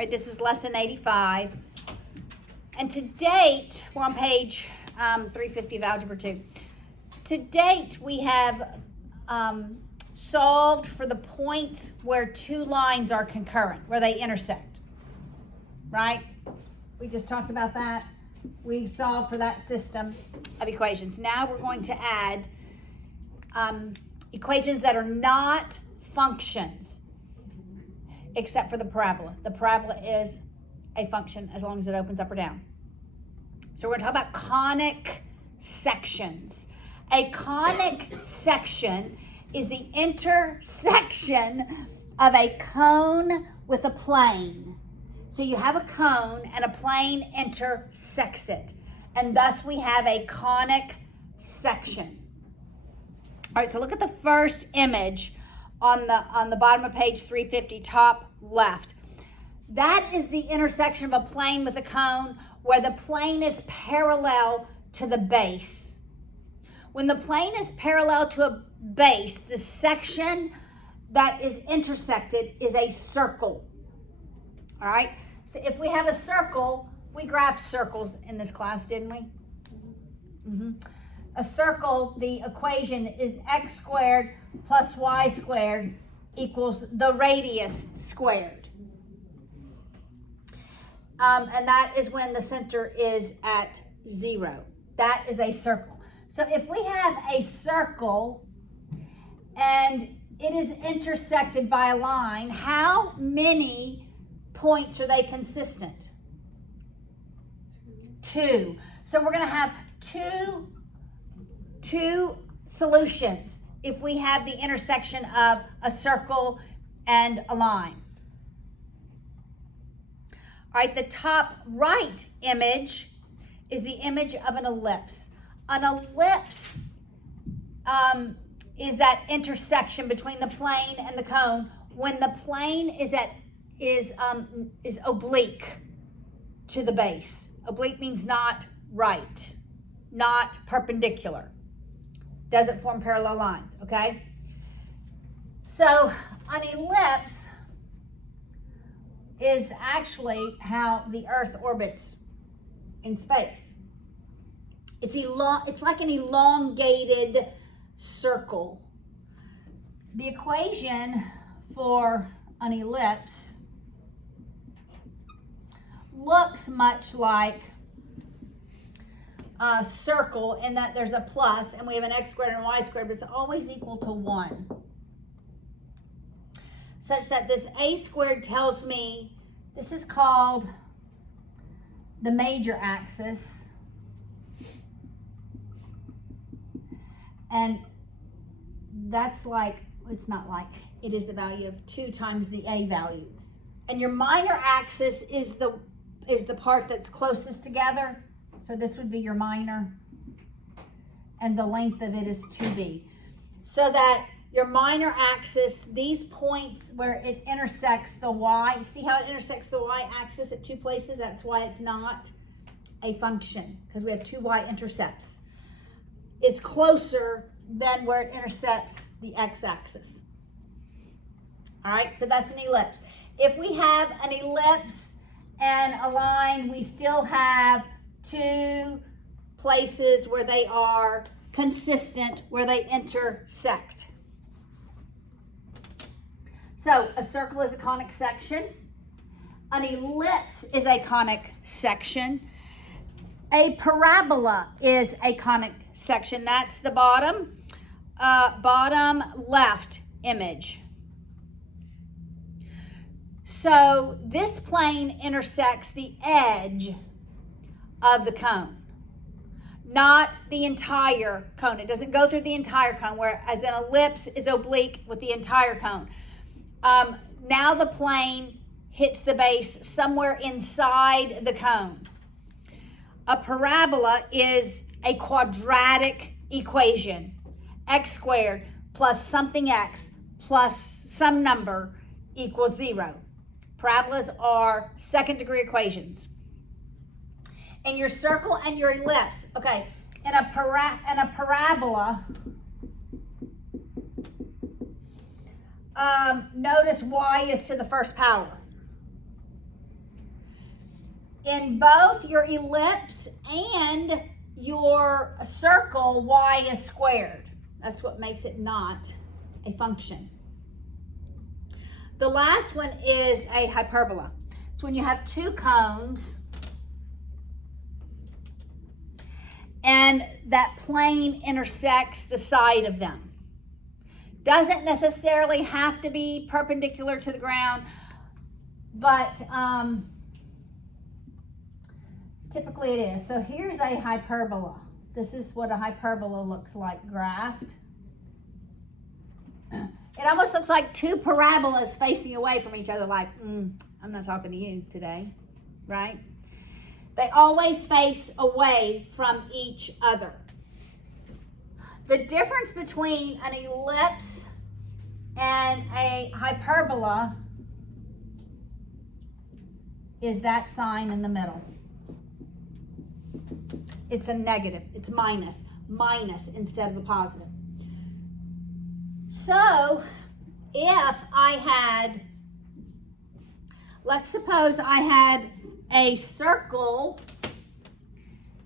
right, this is lesson 85. And to date, we're on page 350 of Algebra 2. To date, we have solved for the points where two lines are concurrent, where they intersect, right? We just talked about that. We've solved for that system of equations. Now we're going to add equations that are not functions, except for the parabola. The parabola is a function as long as it opens up or down. So we're going to talk about conic sections. A conic section is the intersection of a cone with a plane. So you have a cone and a plane intersects it. And thus we have a conic section. All right, so look at the first image on the bottom of page 350, top left. That is the intersection of a plane with a cone where the plane is parallel to the base. When the plane is parallel to a base, the section that is intersected is a circle. All right, so if we have a circle, we graphed circles in this class, didn't we? Mm-hmm. A circle, the equation is x squared plus y squared equals the radius squared. And that is when the center is at 0. That is a circle. So if we have a circle and it is intersected by a line, how many points are they consistent? 2. So we're going to have two solutions if we have the intersection of a circle and a line. All right, the top right image is the image of an ellipse. An ellipse is that intersection between the plane and the cone when the plane is oblique to the base. Oblique means not right, not perpendicular. Doesn't form parallel lines, okay? So an ellipse is actually how the Earth orbits in space. It's like an elongated circle. The equation for an ellipse looks much like a circle in that there's a plus and we have an x squared and a y squared, but it's always equal to 1. Such that this a squared tells me this is called the major axis. And that's like, it's not like, it is the value of 2 times the a value. And your minor axis is the part that's closest together. So this would be your minor, and the length of it is 2b. So that your minor axis, these points where it intersects the y, see how it intersects the y-axis at 2 places? That's why it's not a function, because we have 2 y-intercepts. It's closer than where it intercepts the x-axis. All right, so that's an ellipse. If we have an ellipse and a line, we still have 2 places where they are consistent, where they intersect. So a circle is a conic section. An ellipse is a conic section. A parabola is a conic section. That's the bottom left image. So this plane intersects the edge of the cone, not the entire cone. It doesn't go through the entire cone, whereas an ellipse is oblique with the entire cone. Now the plane hits the base somewhere inside the cone. A parabola is a quadratic equation. X squared plus something x plus some number equals 0. Parabolas are second degree equations. And your circle and your ellipse, okay, in a parabola, notice y is to the first power. in both your ellipse and your circle, y is squared. That's what makes it not a function. The last one is a hyperbola. It's when you have two cones and that plane intersects the side of them. Doesn't necessarily have to be perpendicular to the ground, but typically it is. So here's a hyperbola. This is what a hyperbola looks like graphed. It almost looks like two parabolas facing away from each other, like, I'm not talking to you today, right? They always face away from each other. The difference between an ellipse and a hyperbola is that sign in the middle. It's a negative, it's minus instead of a positive. So if I had, let's suppose I had a circle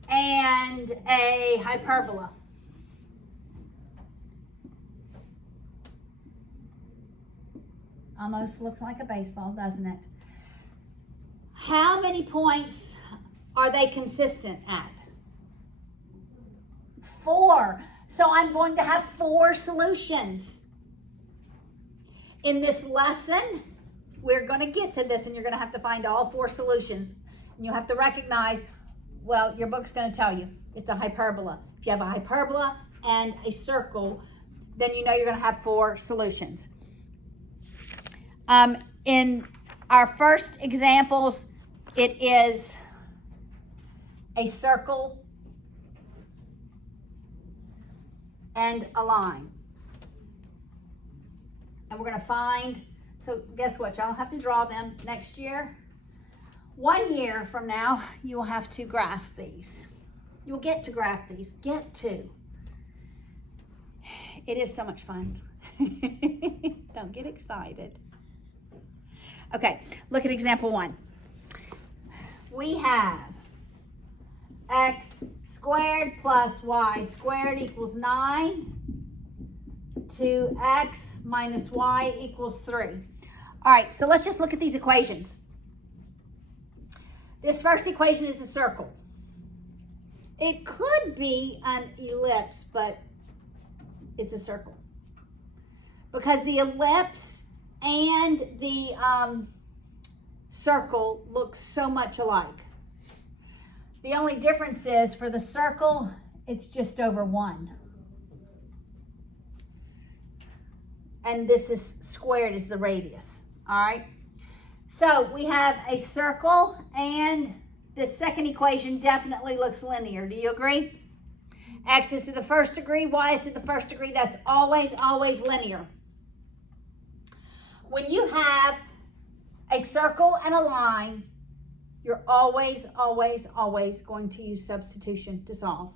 and a hyperbola. Almost looks like a baseball, doesn't it? How many points are they consistent at? 4. So I'm going to have 4 solutions. In this lesson, we're going to get to this and you're going to have to find all 4 solutions. And you'll have to recognize, well, your book's going to tell you it's a hyperbola. If you have a hyperbola and a circle, then you know you're going to have 4 solutions. In our first examples, it is a circle and a line. And we're going to find, so guess what? Y'all have to draw them next year. 1 year from now, you will have to graph these. You'll get to graph these. Get to. It is so much fun. Don't get excited. Okay, look at example 1. We have x squared plus y squared equals 9 to x minus y equals 3. All right, so let's just look at these equations. This first equation is a circle. It could be an ellipse, but it's a circle. Because the ellipse and the circle look so much alike. The only difference is for the circle, it's just over 1. And this is squared is the radius, all right? So we have a circle and the second equation definitely looks linear. Do you agree? X is to the first degree, y is to the first degree. That's always, always linear. When you have a circle and a line, you're always, always, always going to use substitution to solve.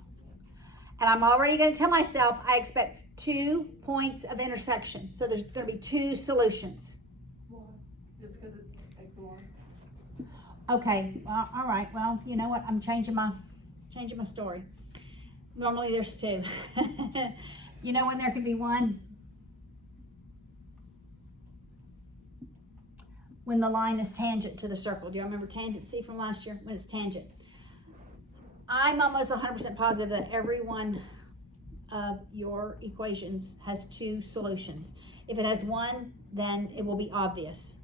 And I'm already going to tell myself I expect 2 points of intersection. So there's going to be 2 solutions. Well, just because it's x1. Okay, well, all right. Well, you know what? I'm changing my story. Normally there's 2. You know when there could be 1? When the line is tangent to the circle. Do you remember tangency from last year? When it's tangent. I'm almost 100% positive that every one of your equations has 2 solutions. If it has 1, then it will be obvious.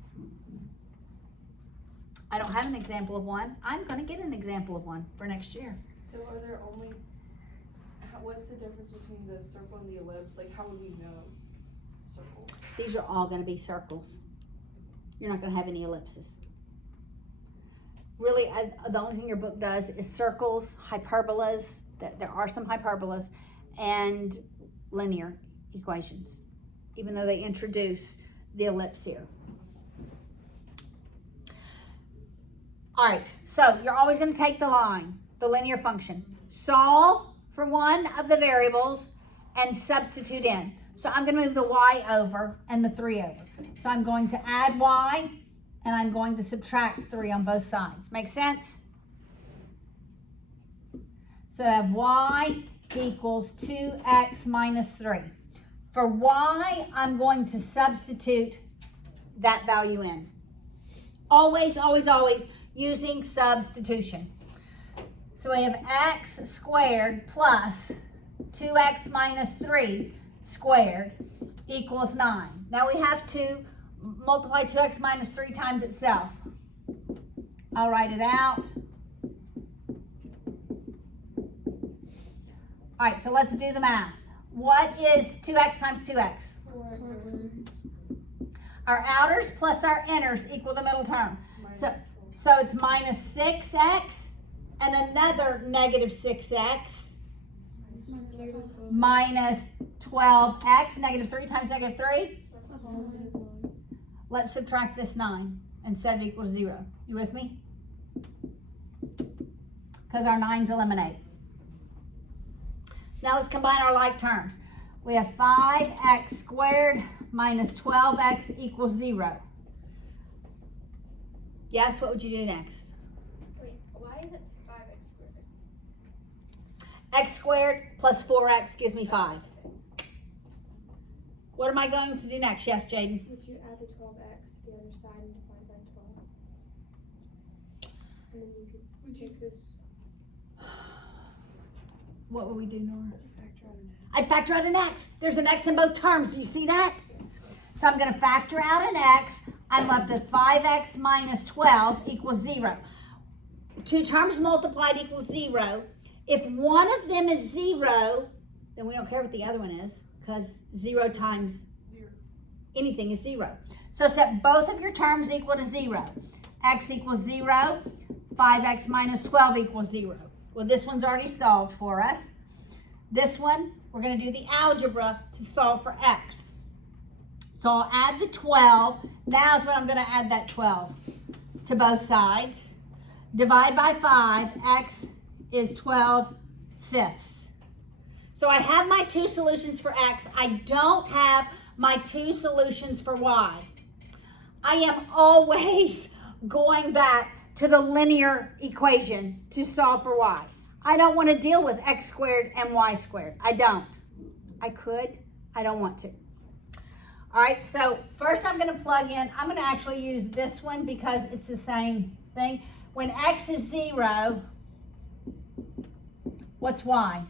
I don't have an example of 1. I'm going to get an example of 1 for next year. So are there only, what's the difference between the circle and the ellipse? Like, how would we know circle? These are all going to be circles. You're not going to have any ellipses. Really, the only thing your book does is circles, hyperbolas. There are some hyperbolas, and linear equations, even though they introduce the ellipse here. All right, so you're always going to take the line, the linear function, solve for one of the variables, and substitute in. So I'm going to move the y over and the 3 over. So I'm going to add y, and I'm going to subtract 3 on both sides. Make sense? So I have y equals 2x minus 3. For y, I'm going to substitute that value in. Always, always, always using substitution. So we have x squared plus 2x minus 3 squared equals 9. Now we have to multiply 2x minus 3 times itself. I'll write it out. All right, so let's do the math. What is 2x times 2x? 4x. Our outers plus our inners equal the middle term. So it's minus 6x and another negative 6x minus 12x. Negative 3 times negative 3? Let's subtract this 9 and set it equals 0. You with me? Because our 9's eliminate. Now let's combine our like terms. We have 5x squared minus 12x equals 0. Yes, what would you do next? Wait, why is it 5x squared? X squared plus 4x gives me 5. What am I going to do next? Yes, Jaden? Would you add the 12x to the other side and divide by 12? And then you could take this. What would we do, Nora? Factor out an x. I'd factor out an x. There's an x in both terms. Do you see that? So I'm going to factor out an x. I'm left with 5x minus 12 equals 0. Two terms multiplied equals 0. If one of them is 0, then we don't care what the other one is, because 0 times 0. anything is 0. So set both of your terms equal to 0. X equals 0. 5x minus 12 equals 0. Well, this one's already solved for us. This one, we're going to do the algebra to solve for x. So I'll add the 12. Now is when I'm going to add that 12 to both sides. Divide by 5. X is 12 fifths. So I have my two solutions for x. I don't have my two solutions for y. I am always going back to the linear equation to solve for y. I don't want to deal with x squared and y squared. I don't. I could. I don't want to. All right, so first I'm going to plug in. I'm going to actually use this one because it's the same thing. When x is 0, what's y?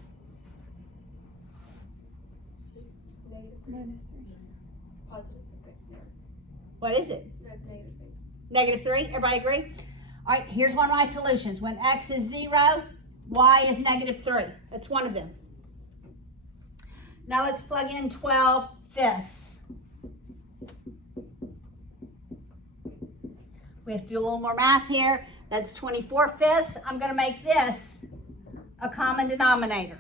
Minus 3. Positive. What is it? That's negative 3. Negative 3. Everybody agree? All right, here's one of my solutions. When x is 0, y is negative 3. That's one of them. Now let's plug in 12 fifths. We have to do a little more math here. That's 24 fifths. I'm going to make this a common denominator.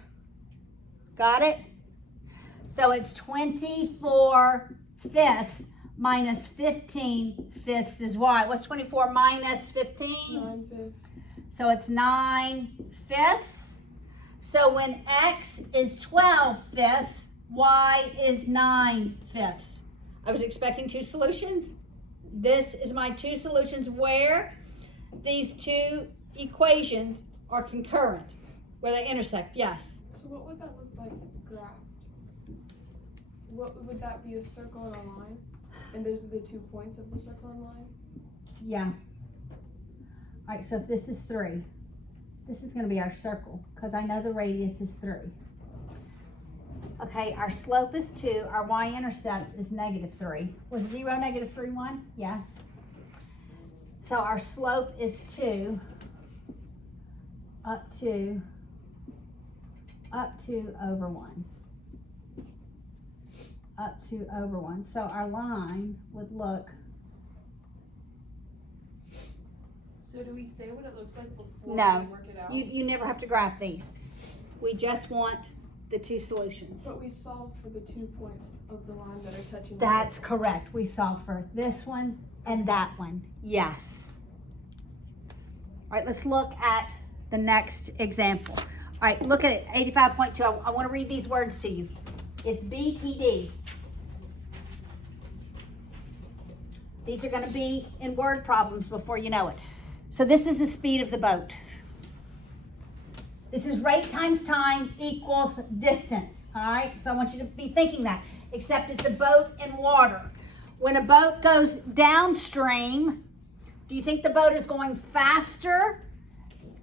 Got it? So it's 24 fifths minus 15 fifths is y. What's 24 minus 15? 9 fifths. So it's 9 fifths. So when x is 12 fifths, y is 9 fifths. I was expecting two solutions. This is my two solutions where these two equations are concurrent, where they intersect. Yes? So what would that look like graph? What would that be, a circle and a line? And those are the 2 points of the circle and line? Yeah. All right, so if this is 3, this is going to be our circle because I know the radius is 3. Okay, our slope is 2. Our y-intercept is negative 3. Was 0 negative 3, 1? Yes. So our slope is 2 up to over 1. Up to over 1. So our line would look. So do we say what it looks like before No, we work it out? you never have to graph these. We just want the two solutions. But we solved for the 2 points of the line that are touching. That's correct. We solved for this one and that one. Yes. All right, let's look at the next example. All right, look at it, 85.2. I want to read these words to you. It's BTD. These are going to be in word problems before you know it. So this is the speed of the boat. This is rate times time equals distance, all right? So I want you to be thinking that, except it's a boat in water. When a boat goes downstream, do you think the boat is going faster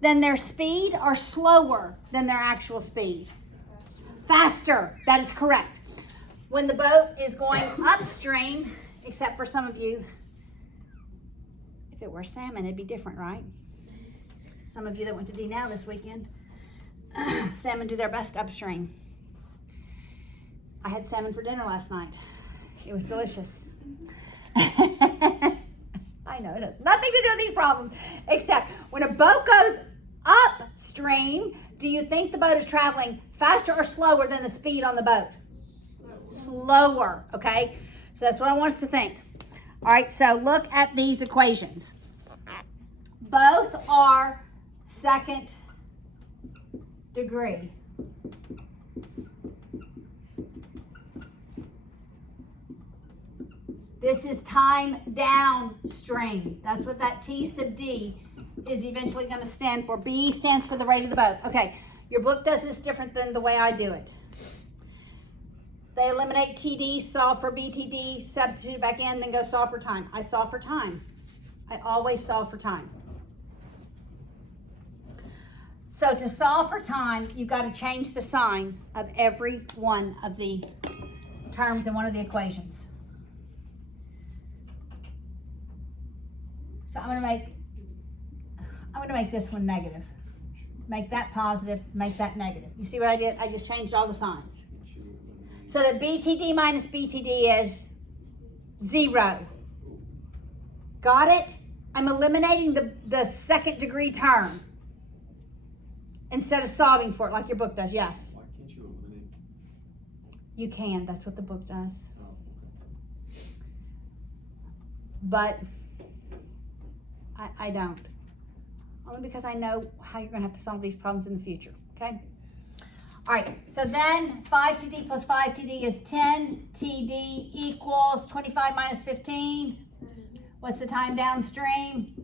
than their speed or slower than their actual speed? Faster. That is correct. When the boat is going upstream, except for some of you, if it were salmon, it'd be different, right? Some of you that went to D now this weekend, salmon do their best upstream. I had salmon for dinner last night. It was delicious. I know it has nothing to do with these problems, except when a boat goes upstream, do you think the boat is traveling faster or slower than the speed on the boat? Slower, okay? So that's what I want us to think. All right, so look at these equations. Both are second degree. This is time downstream. That's what that T sub D is eventually going to stand for. B stands for the rate of the boat. Okay, your book does this different than the way I do it. They eliminate TD, solve for BTD, substitute back in, then go solve for time. I solve for time. I always solve for time. So to solve for time, you've got to change the sign of every one of the terms in one of the equations. So I'm going to make this one negative. Make that positive, make that negative. You see what I did? I just changed all the signs. So that BTD minus BTD is 0. Got it? I'm eliminating the second degree term instead of solving for it like your book does. Yes? Why can't you eliminate? You can. That's what the book does. Oh, okay. But I don't. Only because I know how you're going to have to solve these problems in the future. Okay? All right, so then 5TD plus 5TD is 10. TD equals 25 minus 15. What's the time downstream?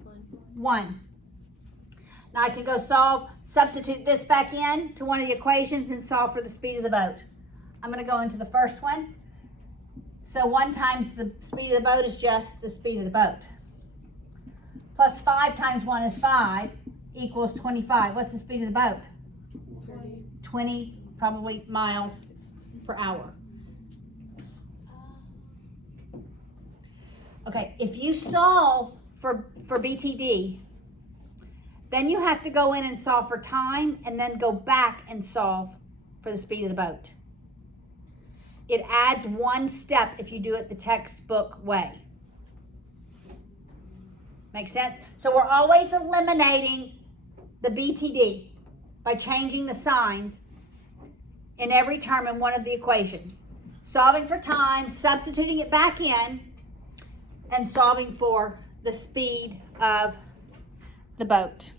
1. Now I can go substitute this back in to one of the equations and solve for the speed of the boat. I'm going to go into the first one. So 1 times the speed of the boat is just the speed of the boat. Plus 5 times 1 is 5 equals 25. What's the speed of the boat? 20 probably miles per hour. Okay, if you solve for BTD, then you have to go in and solve for time and then go back and solve for the speed of the boat. It adds 1 step if you do it the textbook way. Make sense? So we're always eliminating the BTD by changing the signs in every term in one of the equations. Solving for time, substituting it back in, and solving for the speed of the boat.